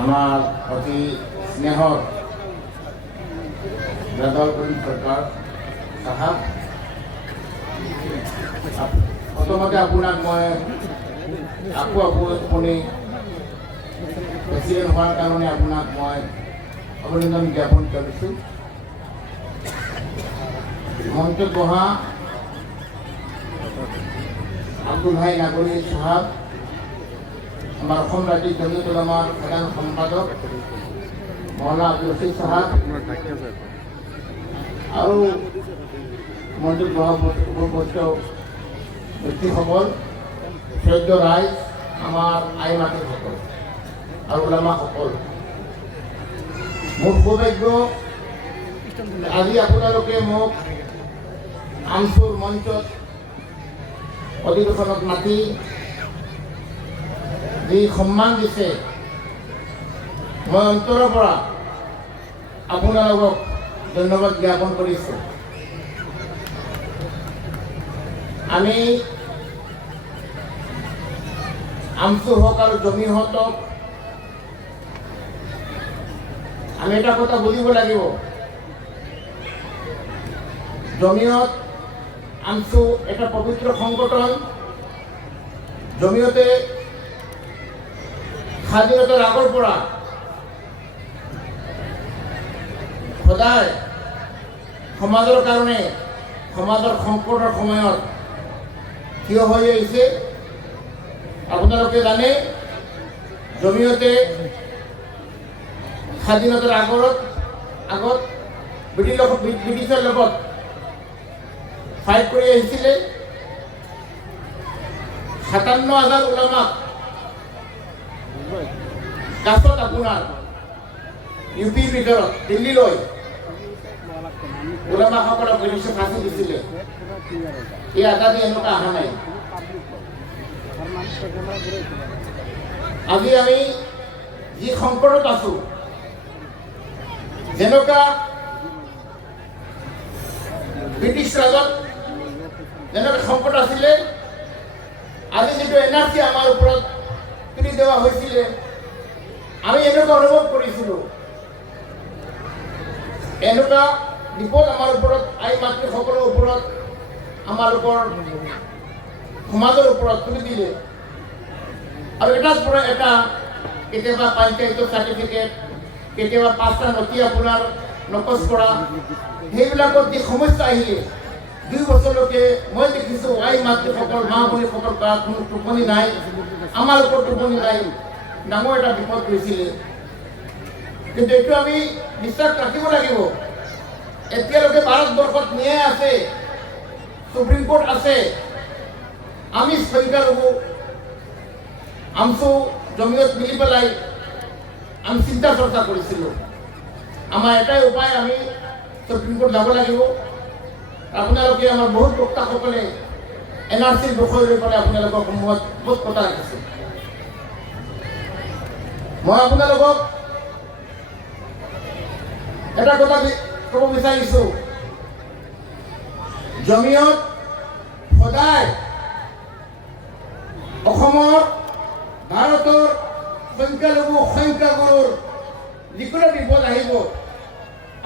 আমাৰ অতি স্নেহৰ ৰেজাউল কৰিম সৰকাৰ সাহাব, প্ৰথমতে আপোনাক মই আপুনি প্ৰেচিডেণ্ট হোৱাৰ কাৰণে আপোনাক মই অভিনন্দন জ্ঞাপন কৰিছোঁ। মঞ্চত বহা আব্দুল হাই নাগৰী সাহাব, আমাৰ অসম ৰাজ্য জমিয়ত উলামাৰ সাধাৰণ সম্পাদক মৌলানা আব্দুল ৰশিদ সাহাব আৰু মঞ্চত বহা উপস্থিত ব্যক্তিসকল, শ্ৰদ্ধেয় ৰাইজ, আমাৰ আই মাতৃসকল আৰু ওলামাসকল, মোৰ সৌভাগ্য আজি আপোনালোকে মোক আমচুৰ মঞ্চত অধিৱেশনত মাতি যি সন্মান দিছে, মই অন্তৰৰ পৰা আপোনালোকক ধন্যবাদ জ্ঞাপন কৰিছোঁ। আমি আমচুৰ হওক আৰু জমি হওক, আমি এটা কথা বুজিব লাগিব, জমিয়ত আমচু এটা পবিত্ৰ সংগঠন। জমিয়তে স্বাধীনতাৰ আগৰ পৰা সদায় সমাজৰ কাৰণে, সমাজৰ সংকটৰ সময়ত থিয় হৈ আহিছে। আপোনালোকে জানে, জমিয়তে স্বাধীনতাৰ আগত ব্ৰিটিছৰ লগত ফাইট কৰি আহিছিলে। 57,000 ওলামাক কাছত আপোনাৰ ইউপিৰ ভিতৰত দিল্লীলৈ ওলামাসকলক ব্ৰিটিছে ফাঁচি দিছিলে। এই আজাদী এনেকুৱা অহা নাই। আজি আমি যি সংকটত আছোঁ, যেনেকুৱা ব্ৰিটিছ ৰাজত যেনেকুৱা সংকট আছিলে, আজি যিটো এনাৰ্জি আমাৰ ওপৰত তুলি দেওয়া হৈছিলে, আমি এনেকুৱা অনুভৱ কৰিছিলোঁ। এনেকুৱা বিপদ আমাৰ ওপৰত, আই মাতৃসকলৰ ওপৰত, আমালোকৰ সমাজৰ ওপৰত তুলি দিলে। আৰু এটাৰ পৰা এটা, কেতিয়াবা পঞ্চায়তৰ চাৰ্টিফিকেট, কেতিয়াবা 5টা নথি আপোনাৰ নকচ কৰা, সেইবিলাকত যি সমস্যা আহিলে 2 বছৰলৈকে মই দেখিছোঁ আই মাতৃসকল, মা ভনীসকল কোনো টোপনি নাই, আমাৰ ওপৰত টোপনি নাই, ডাঙৰ এটা বিপদ হৈছিলে। কিন্তু এইটো আমি বিশ্বাস ৰাখিব লাগিব, এতিয়ালৈকে ভাৰতবৰ্ষত ন্যায় আছে, সুপ্ৰিম কোৰ্ট আছে। আমি সংখ্যালঘু আমচু জমিয়ত মিলি পেলাই আমি চিন্তা চৰ্চা কৰিছিলোঁ। আমাৰ এটাই উপায়, আমি সুপ্ৰিম কোৰ্ট যাব লাগিব। আপোনালোকে আমাৰ বহুত বক্তাসকলে এনআৰচিৰ বিষয় লৈ পেলাই আপোনালোকৰ সন্মুখত বহুত কথা ৰাখিছে। মই আপোনালোকক এটা কথা ক'ব বিচাৰিছোঁ, জমিয়ত সদায় অসমৰ, ভাৰতৰ সংখ্যাগুৰুৰ যিকোনো বিপদ আহিব,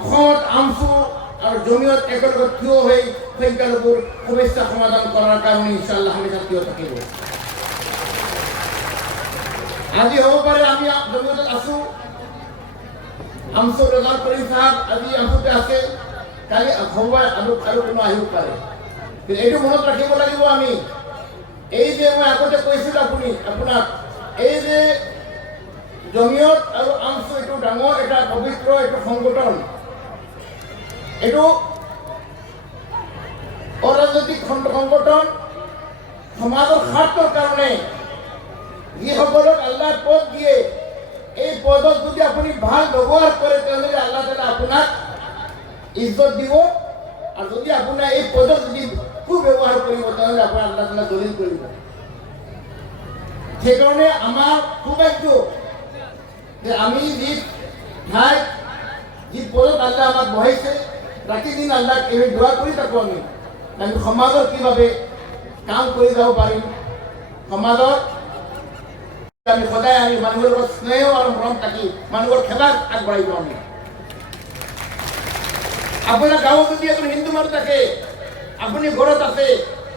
অসমত আমচু আৰু জমিয়ত একেলগে থিয় হৈ সংখ্যালঘুৰ সমস্যা সমাধান কৰাৰ কাৰণে ইনশাআল্লাহ আমি থিয় থাকিব। আজি হ'ব পাৰে আমি জমিয়তত আছোঁ, আমচুৰ ৰেজাউল কৰিম সাহেব আজি আমচুতে আছে, কালি সময় আৰু কোনো আহিব পাৰে। কিন্তু এইটো মনত ৰাখিব লাগিব আমি, এই যে মই আগতে কৈছিলোঁ আপোনাক, এই যে জমিয়ত আৰু আমচু এইটো ডাঙৰ এটা পবিত্ৰ এইটো সংগঠন, এইটো অৰাজনৈতিক সংগঠন। সমাজৰ স্বাৰ্থৰ কাৰণে যিসকলক আল্লাহ পদ দিয়ে, এই পদত যদি আপুনি ভাল ব্যৱহাৰ কৰে, তেনেহ'লে আল্লাহ তাআলা আপোনাক ইজ্জত দিব। আৰু যদি আপোনাৰ এই পদত যদি কুব্যৱহাৰ কৰিব, তেনেহ'লে আপোনাৰ আল্লাহ তাআলা দলিল কৰিব। সেইকাৰণে আমাৰ সৌভাগ্য যে আমি যি ঠাইত, যি পদত আল্লাহ আমাক বহাইছে, ৰাতি দিন আল্লাহ এই দোৱা কৰি থাকোঁ আমি সমাজৰ কিভাৱে কাম কৰি যাব পাৰিম, সমাজৰ আমি সদায় আমি মানুহৰ লগত স্নেহ আৰু মৰম থাকি মানুহৰ সেৱাত আগবাঢ়িব আমি আপোনাৰ গাঁৱত যদি এজন হিন্দু মানুহ থাকে আপুনি ঘৰত আছে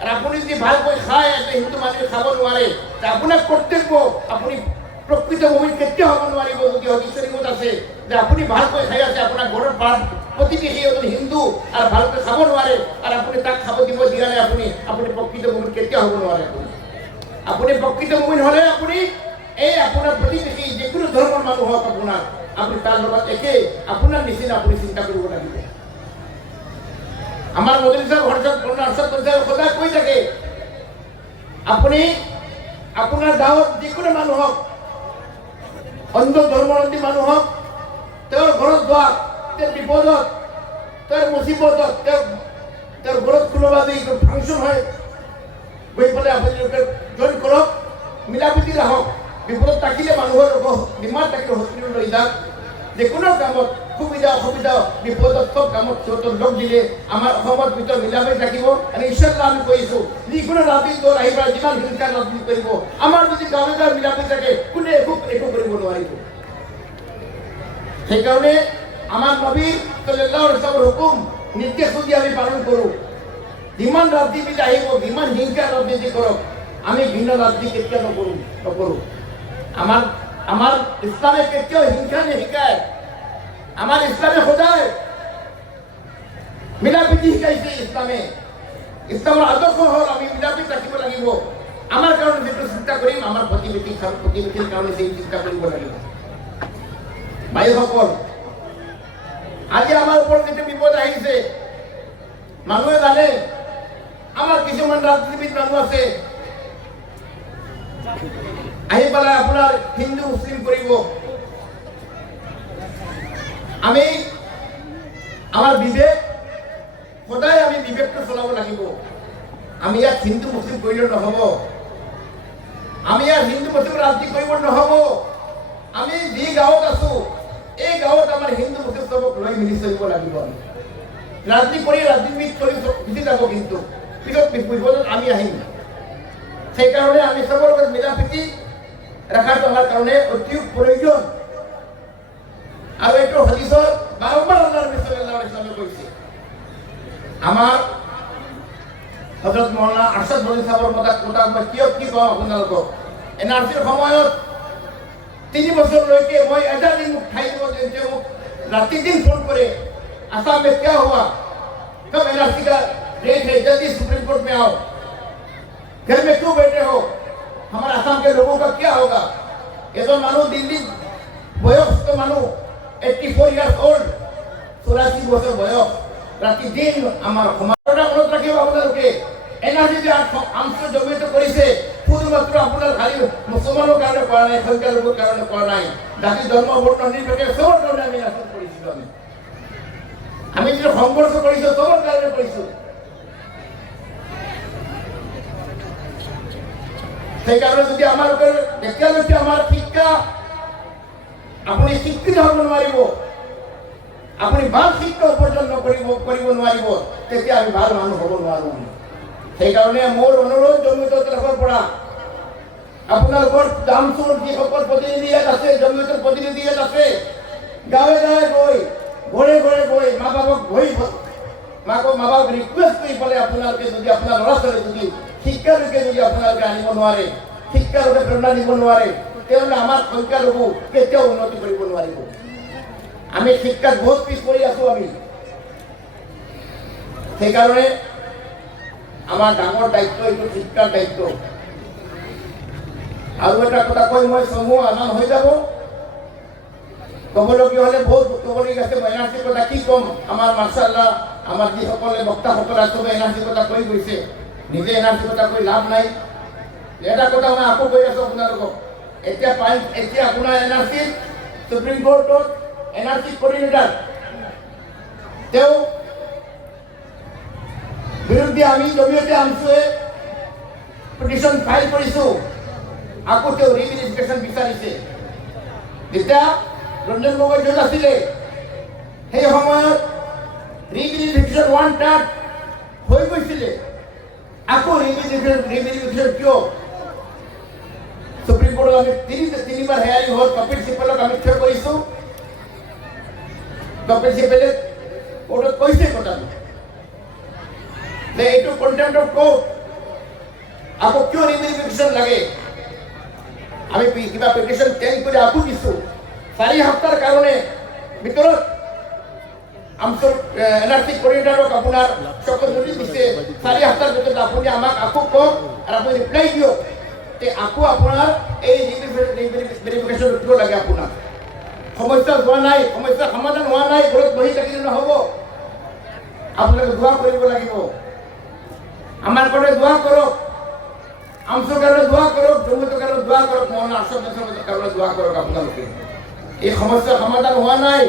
আৰু আপুনি যদি ভালকৈ খায় এজন হিন্দু মানুহে খাব নোৱাৰে আপোনাৰ কৰ্তব্য আপুনি প্ৰকৃত ভূমিত কেতিয়াও হ'ব নোৱাৰিব যদি ঈশ্বৰীমত আছে যে আপুনি ভালকৈ খাই আছে আপোনাৰ ঘৰত প্ৰতিবেশী এজন হিন্দু আৰু ভালকৈ খাব নোৱাৰে আৰু আপুনি তাক খাব দিব দিয়া নাই আপুনি প্ৰকৃত ভূমিত কেতিয়াও হ'ব নোৱাৰে আপুনি প্ৰকৃত ভূমিত হ'লে আপুনি এই আপোনাৰ প্ৰতিবেশী যিকোনো ধৰ্মৰ মানুহ হওক আপুনি তাৰ লগত একে আপোনাৰ নিচিনা আপুনি চিন্তা কৰিব লাগিব আমাৰ মোদী সাহেব সদায় কৈ থাকে আপুনি আপোনাৰ গাঁৱত যিকোনো মানুহ হওক অন্য ধৰ্মাৱলম্বী মানুহ হওক তেওঁৰ ঘৰত যোৱা তেওঁৰ বিপদত তেওঁৰ মুচিবতত তেওঁৰ ঘৰত কোনোবা যদি ফাংচন হয় গৈ পেলাই আপুনি জইন কৰক মিলাপ্ৰীতি ৰাখক বিপদত থাকিলে মানুহৰ বিমাৰ থাকিলে হস্পিটেল লৈ যাওক যিকোনো কামত সুবিধা অসুবিধা বিপদত চব কামত সিহঁতক লগ দিলে আমাৰ অসমৰ ভিতৰত মিলাপ্ৰীতি থাকিব আৰু ঈশ্বৰক আমি কৈছোঁ যিকোনো ৰাজনীতি দল আহি পেলাই যিমান হিংসা ৰাজনীতি কৰিব আমাৰ যদি গাঁৱে গাঁৱে মিলাপ্ৰীতি থাকে কোনে একো কৰিব নোৱাৰিব সেইকাৰণে আমাৰ নবী সাল্লাল্লাহু আলাইহি ওয়াসাল্লামৰ হুকুম নিৰ্দেশ যদি আমি পালন কৰোঁ যিমান ৰাজনীতি আহিব যিমান হিংসা ৰাজনীতি কৰক আমি ভিন্ন ৰাজনীতি কেতিয়াও নকৰোঁ আমাৰ ইছলামে কেতিয়াও হিংসা নিশিকায় আমাৰ ইছলামে সদায় মিলাপ্ৰীতি শিকাইছে ইছলামৰ আদৰ্শ হ'ল আমি মিলাপ্ৰীতি ৰাখিব লাগিব আমাৰ কাৰণে যিটো চিন্তা কৰিম আমাৰ প্ৰতিবেশীৰ কাৰণে সেই চিন্তা কৰিব লাগিব ভাইসকল আজি আমাৰ ওপৰত যিটো বিপদ আহিছে মানুহে জানে আমাৰ কিছুমান ৰাজনীতিবিদ মানুহ আছে আহি পেলাই আপোনাৰ হিন্দু মুছলিম কৰিব আমি আমাৰ বিবেক সদায় আমি বিবেকটো চলাব লাগিব আমি ইয়াত হিন্দু মুছলিম কৰিলে নহ'ব আমি ইয়াত হিন্দু মুছলিম ৰাজনীতি কৰিব নহ'ব আমি যি গাঁৱত আছোঁ এই গাঁৱত আমাৰ হিন্দু মুছলিম চবক লৈ মিলি চলিব লাগিব আমি ৰাজনীতি কৰি ৰাজনীতিবিদ চলি গুচি যাব কিন্তু পিছত বিপদত আমি আহিম সেইকাৰণে আমি চবৰ লগত মিলাপ্ৰীতি ৰখাটো আমাৰ কাৰণে অতি প্ৰয়োজন আৰু এইটো হাদিছৰ বাৰম্বাৰ আল্লাহৰ নবী সাল্লাল্লাহু আলাইহি ওয়াসাল্লামে কৈছে আমাৰ হযৰত মাওলানা আৰশাদ বলি সাহেবৰ কথা মই কি কওঁ আপোনালোকক এনআৰচিৰ সময়ত 3 বছৰলৈকে মই এটা দিন খাই দিব যেন মোক रात दिन फोन करे असम में क्या हुआ कब एनआरसी का रेट है जल्दी सुप्रीम कोर्ट में आओ घर में क्यों बैठे हो हमारे असम के लोगों का क्या होगा ये तो मानो दिल्ली वयस्क मानो 84 years old 84 বছর বয়স রাতি দিন আমার ক্ষমতা অনুরোধ রাখিব আপোনালোকে এনআরসি যে অংশ জমিত কৰিছে শুধুমাত্ৰ আপোনাৰ খালি মুছলমানৰ কাৰণে কৰা নাই সংখ্যালঘুৰ কাৰণে কৰা নাই জাতি ধৰ্ম বৰ্ণ নিৰ্বিশেষে সবৰ কাৰণে আমি আচৰণ কৰিছিলো আমি যে সংঘৰ্ষ কৰিছো সবৰ কাৰণে কৰিছো সেইকাৰণে যদি আমাৰ যেতিয়ালৈকে আমাৰ শিক্ষা আপুনি শিক্ষিত হ'ব নোৱাৰিব আপুনি ভাল শিক্ষা উপাৰ্জন কৰিব নোৱাৰিব তেতিয়া আমি ভাল মানুহ হ'ব নোৱাৰো সেইকাৰণে মোৰ অনুৰোধ জমিয়তৰ তৰফৰ পৰা আপোনালোকৰ দামচুৰ যিসকল প্ৰতিনিধি ইয়াত আছে জমিয়তৰ প্ৰতিনিধি ইয়াত আছে গাঁৱে গাঁৱে গৈ ঘৰে ঘৰে গৈ মা বাপক ৰিকুৱেষ্ট কৰি পেলাই আপোনালোকে যদি আপোনাৰ ল'ৰা ছোৱালী যদি শিক্ষালৈকে যদি আপোনালোকে আনিব নোৱাৰে শিক্ষালৈকে প্ৰেৰণা দিব নোৱাৰে তেতিয়াহ'লে আমাৰ সংখ্যালঘু কেতিয়াও উন্নতি কৰিব নোৱাৰিব আমি শিক্ষাত বহুত পিছ পৰি আছো আমি সেইকাৰণে আমাৰ ডাঙৰ দায়িত্ব এইটো শিক্ষাৰ দায়িত্ব আৰু এটা কথা কৈ মই সমূহ আমান হৈ যাব ক'বলগীয়া হ'লে বহুত ক'বলগীয়া আছে মই এনআৰচিৰ কথা কি ক'ম আমাৰ মাৰ্চাল্লাহ আমাৰ যিসকলে বক্তাসকল আছে এনআৰচিৰ কথা কৈ গৈছে নিজে এনআৰচিৰ কথা কৈ লাভ নাই এটা কথা মই আকৌ কৈ আছোঁ আপোনালোকক এতিয়া আপোনাৰ এনআৰচিত সুপ্ৰিম কোৰ্টত এনআৰচি কোঅৰ্ডিনেটৰ তেওঁ বিৰুদ্ধে আমি জমিয়তে আমচুৱে পিটিশ্যন ফাইল কৰিছোঁ আকৌ তেওঁ ৰিভেৰিফিকেশ্যন বিচাৰিছে যেতিয়া ৰঞ্জন গগৈ জজ আছিলে সেই সময়ত ৰিভেৰিফিকেশ্যন 1/3 হৈ গৈছিলে আকৌ ৰিভেৰিফিকেশ্যন কিয় সুপ্ৰিম ৰিপোৰ্ট আমি তিনিবাৰ হেয়াৰিং হল কপিল সিপালক আমি থিয় কৰিছো কপিল সিপালে কোর্টত কৈছে কথাটো যে এইটো কন্টেম্প্ট অফ কোর্ট আকৌ কিয় রিভেরিফিকেশন লাগে আমি কিবা পিটিশন চেঞ্জ করে আকো দিছো 4 সপ্তাহৰ কাৰণে ভিতৰত আমসৰ এনআৰসি কৰিডৰক আপনাৰ সকল নোটিস দিছে 4 সপ্তাহৰ ভিতৰত আপুনি আমাক আকো কওক আৰু আপুনি ৰিপ্লাই দিয়ক তে আকো আপোনাৰ এই ভেৰিফিকেশন কিয় লাগে আপোনাৰ সমস্যা হোৱা নাই সমস্যা সমাধান হোৱা নাই ঘৰত বহি থাকিলে নহ'ব আপোনালোকে দোয়া কৰিব লাগিব আমাৰ কাৰণে দোয়া কৰক আমসৰ কাৰণে দোয়া কৰক জমিতৰ কাৰণে দোয়া কৰক মনৰ আশ্বাসৰ কাৰণে দোয়া কৰক আপোনালোকে এই সমস্যা সমাধান হোৱা নাই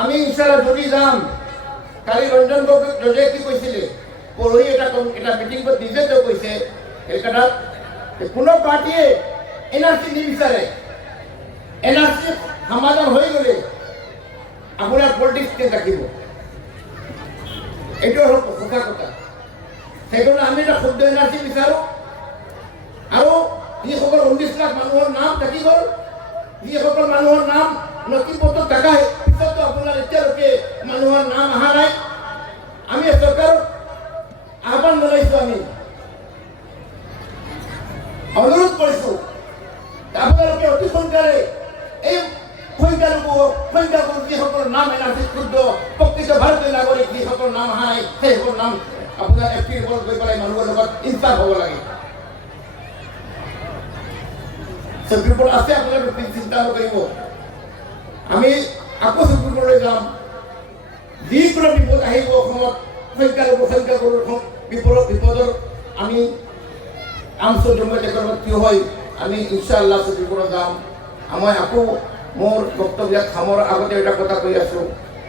আমি ইনশাআল্লাহ যদি যাম কালি ৰঞ্জন গগৈ কি কৈছিলে পৰহি এটা মিটিংত নিজে তেওঁ কৈছে কলকাতাত কোনো পাৰ্টিয়ে এনআৰসি নিবিচাৰে এনআৰসি সমাধান হৈ গ'লে আপোনাৰ পলিটিক্স কে থাকিব এইটো হ'ল সঁচা কথা সেইকাৰণে আমি এটা শুদ্ধ এনআৰসি বিচাৰোঁ আৰু যিসকল 19 লাখ মানুহৰ নাম থাকি গ'ল যিসকল মানুহৰ নাম নথিপত্ৰ থাকা পিছতো আপোনাৰ এতিয়ালৈকে মানুহৰ নাম অহা নাই আমি চৰকাৰক আহ্বান জনাইছোঁ আমি অনুৰোধ কৰিছোঁ আপোনালোকে অতি সোনকালে এই সংখ্যালঘু যিসকলৰ নাম এনআৰসি শুদ্ধ প্ৰকৃত ভাৰতীয় নাগৰিক যিসকলৰ নাম অহা নাই সেইসকলৰ নাম আপোনাৰ এফটি ৰিপৰ্ট গৈ পেলাই মানুহৰ লগত ইনচাৰ্জ হ'ব লাগে সুপ্ৰিম কোৰ্ট আছে আপোনালোকে চিন্তা নকৰিব আমি আকৌ সুপ্ৰিম কোৰ্টলৈ যাম যিকোনো বিপদ আহিব অসমত সংখ্যালঘুৰ বিপদৰ আমি আমসৰ জমিয়ত একমত কি হয় আমি ইনশাআল্লাহ সুপ্ৰিম কোৰ্টত যাম মই আকৌ মোৰ বক্তব্য সামৰ আগতে এটা কথা কৈ আছোঁ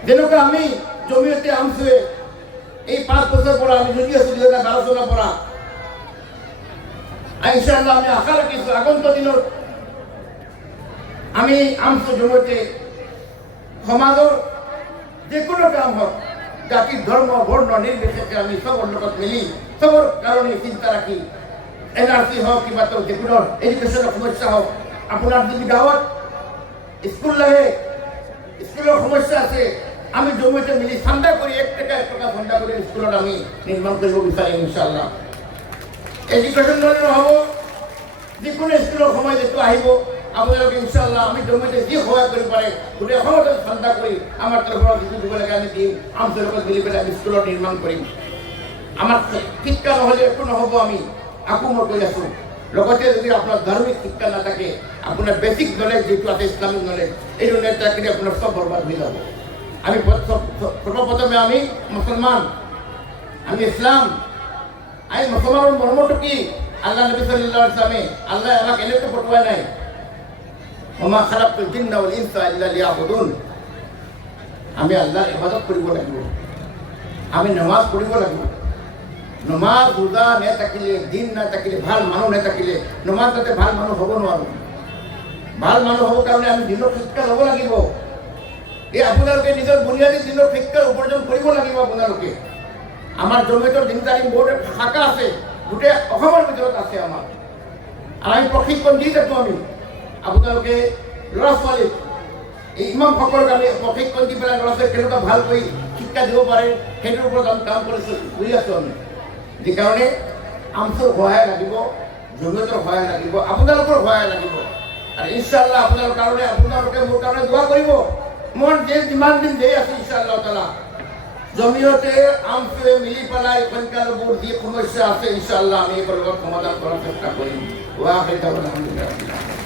যেনেকুৱা আমি জমিয়তে আমসুৱে এই 5 বছৰ পৰা আমি জড়িত আছোঁ 2012 চনৰ পৰা ইনশাআল্লাহ আমি আশা ৰাখিছোঁ আগন্তুক দিনত আমি আমসৰ জৰিয়তে সমাজৰ যিকোনো কাম হওক জাতি ধৰ্ম বৰ্ণ নিৰ্বিশেষে আমি চবৰ লগত মিলি চবৰ কাৰণে চিন্তা ৰাখি এনআৰসি হওক কিবা যিকোনো এডুকেশ্যনৰ সমস্যা হওক আপোনাৰ যদি গাঁৱত স্কুল লাগে স্কুলৰ সমস্যা আছে আমি জমিয়তে মিলি চান্দা কৰি 1 টকা চান্দা কৰি স্কুলত আমি নিৰ্মাণ কৰিব বিচাৰিম ইনশাআল্লাহ এডুকেশ্যন ল'লে নহ'ব যিকোনো স্কুলৰ সময় যেটো আহিব আপোনালোকে ইনশাআল্লাহ আমি জমিয়তে যি সহায় কৰিব পাৰে গোটেই অসমতে চান্দা কৰি আমাৰ তৰফৰ যিটো দিব লাগে আমি দিম আমসৰ লগত মিলি পেলাই আমি স্কুলৰ নিৰ্মাণ কৰিম আমাৰ শিক্ষা নহ'লে একো নহ'ব আমি আকৌ মই কৈ আছোঁ লগতে যদি আপোনাৰ ধাৰ্মিক শিক্ষা নাথাকে আপোনাৰ বেচিক নলেজ যিটো আছে ইছলামিক নলেজ এই নলেজ থাকিলে আপোনাৰ চব বৰবাদ হৈ যাব আমি সৰ্বপ্ৰথমে আমি মুছলমান আমি ইছলাম আমি মুছলমানৰ মৰ্মটো কি আল্লাহ নবী সাল্লাল্লাহু আলাইহি ওয়াসাল্লামে আল্লাহ আমাক এনেকৈ পঠোৱা নাই ওমা খালাকতুল জিন্না ওয়াল ইনসা ইল্লা লিয়াবুদুন আমি আল্লাহৰ ইবাদত কৰিব লাগিব আমি নামাজ পঢ়িব লাগিব নমাজ রোজা না থাকিলে দিন না থাকিলে ভাল মানুষ না থাকিলে নমাজ তাতে ভাল মানুষ হব নোৱাৰো ভাল মানুষ হব কাৰণে আমি দিনৰ শিক্ষা ল'ব লাগিব এই আপোনালোকে নিজৰ বুনিয়াদী দিনৰ শিক্ষা উপাৰ্জন কৰিব লাগিব আপোনালোকে আমাৰ জমিয়তৰ দিন তালিম বোৰ্ডৰ শাখা আছে গোটেই অসমৰ ভিতৰত আছে আমাৰ আৰু আমি প্ৰশিক্ষণ দি থাকোঁ আমি আপোনালোকে ল'ৰা ছোৱালীক এই ইমামসকলক আমি প্ৰশিক্ষণ দি পেলাই ল'ৰা ছোৱালীক কেনেকুৱা ভালকৈ শিক্ষা দিব পাৰে সেইটোৰ ওপৰত আমি কাম কৰি আছোঁ আমি যে কাৰণে আমসৰ সহায় লাগিব জমিয়তৰ সহায় লাগিব আপোনালোকৰ সহায় লাগিব আৰু ইনশাআল্লাহ আপোনালোকৰ কাৰণে আপোনালোকে মোৰ কাৰণে দোয়া কৰিব মোৰ যে যিমান দিন দেই আছে ইনশাআল্লাহ তাআলা জমিয়তে আমসে মিলি পেলাই সংখ্যালঘুৰ যি সমস্যা আছে ইনশাআল্লাহ আমি এইবোৰ সমাধান কৰাৰ চেষ্টা কৰিম ওয়া আখিৰ দাওয়ানা আলহামদুলিল্লাহ